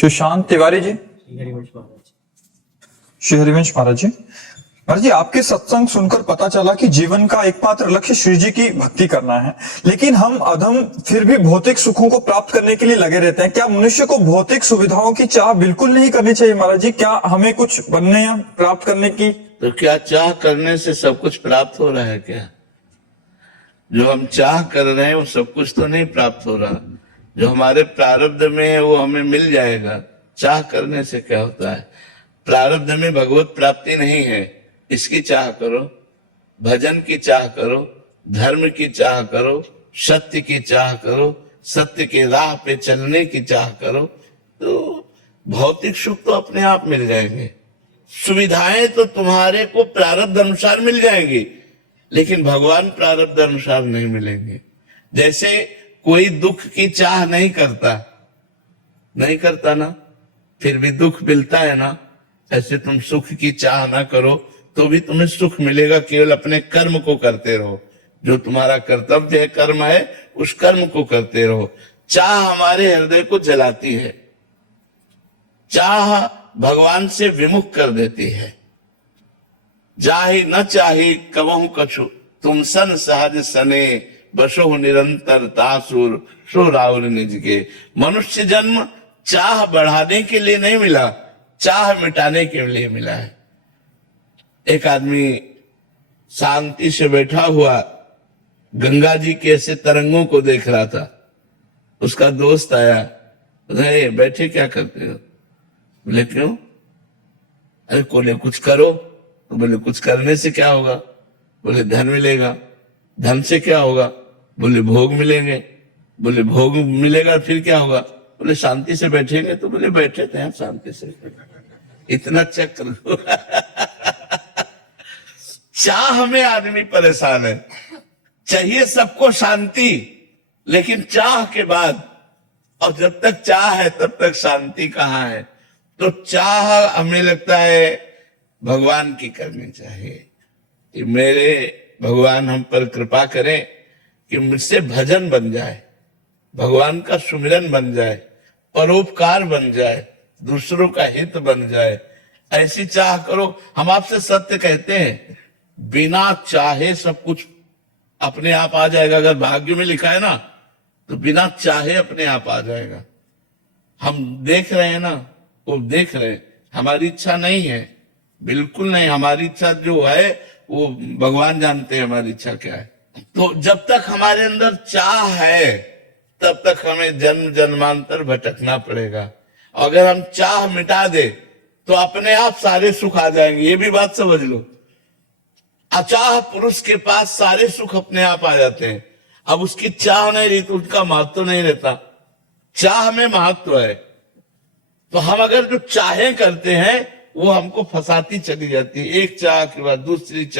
सुशांत तिवारी जी, श्री हरिवंश महाराज जी। महाराज जी, आपके सत्संग सुनकर पता चला कि जीवन का एकमात्र लक्ष्य श्री जी की भक्ति करना है, लेकिन हम अधम फिर भी भौतिक सुखों को प्राप्त करने के लिए लगे रहते हैं। क्या मनुष्य को भौतिक सुविधाओं की चाह बिल्कुल नहीं करनी चाहिए महाराज जी? क्या हमें कुछ बनने या प्राप्त करने की? तो क्या चाह करने से सब कुछ प्राप्त हो रहा है क्या? जो हम चाह कर रहे हैं वो सब कुछ तो नहीं प्राप्त हो रहा। जो हमारे प्रारब्ध में है वो हमें मिल जाएगा। चाह करने से क्या होता है? प्रारब्ध में भगवत प्राप्ति नहीं है, इसकी चाह करो, भजन की चाह करो, धर्म की चाह करो, सत्य की चाह करो, सत्य के राह पे चलने की चाह करो, तो भौतिक सुख तो अपने आप मिल जाएंगे। सुविधाएं तो तुम्हारे को प्रारब्ध अनुसार मिल जाएंगी, लेकिन भगवान प्रारब्ध अनुसार नहीं मिलेंगे। जैसे कोई दुख की चाह नहीं करता ना, फिर भी दुख मिलता है ना। ऐसे तुम सुख की चाह ना करो तो भी तुम्हें सुख मिलेगा, केवल अपने कर्म को करते रहो। जो तुम्हारा कर्तव्य है, कर्म है, उस कर्म को करते रहो। चाह हमारे हृदय को जलाती है, चाह भगवान से विमुख कर देती है। जाहि न चाही कबहु कछु, तुम सन सहज सने, बसो निरंतर तासुर, सो राउर निज के। मनुष्य जन्म चाह बढ़ाने के लिए नहीं मिला, चाह मिटाने के लिए मिला है। एक आदमी शांति से बैठा हुआ गंगा जी के ऐसे तरंगों को देख रहा था। उसका दोस्त आया, अरे बैठे क्या करते हो? बोले क्यों? अरे बोले कुछ करो। तो बोले कुछ करने से क्या होगा? बोले धन मिलेगा। धन से क्या होगा? बोले भोग मिलेंगे। बोले भोग मिलेगा फिर क्या होगा? बोले शांति से बैठेंगे। तो बोले बैठे थे हम शांति से, इतना चक्र। चाह में आदमी परेशान है। चाहिए सबको शांति, लेकिन चाह के बाद, और जब तक चाह है तब तक शांति कहाँ है? तो चाह हमें लगता है भगवान की करनी चाहिए कि मेरे भगवान हम पर कृपा करें कि मुझसे भजन बन जाए, भगवान का सुमिरन बन जाए, परोपकार बन जाए, दूसरों का हित बन जाए। ऐसी चाह करो। हम आपसे सत्य कहते हैं, बिना चाहे सब कुछ अपने आप आ जाएगा। अगर भाग्य में लिखा है ना, तो बिना चाहे अपने आप आ जाएगा। हम देख रहे हैं ना, वो देख रहे हैं, हमारी इच्छा नहीं है, बिल्कुल नहीं। हमारी इच्छा जो है वो भगवान जानते हैं हमारी इच्छा क्या है। तो जब तक हमारे अंदर चाह है तब तक हमें जन्म जन्मांतर भटकना पड़ेगा। अगर हम चाह मिटा दे तो अपने आप सारे सुख आ जाएंगे। ये भी बात समझ लो। अचाह पुरुष के पास सारे सुख अपने आप आ जाते हैं। अब उसकी चाह नहीं रही तो उसका महत्व नहीं रहता। चाह में महत्व है। तो हम अगर जो चाहें करते हैं वो हमको फंसाती चली जाती है। एक चाह के बाद दूसरी चाह।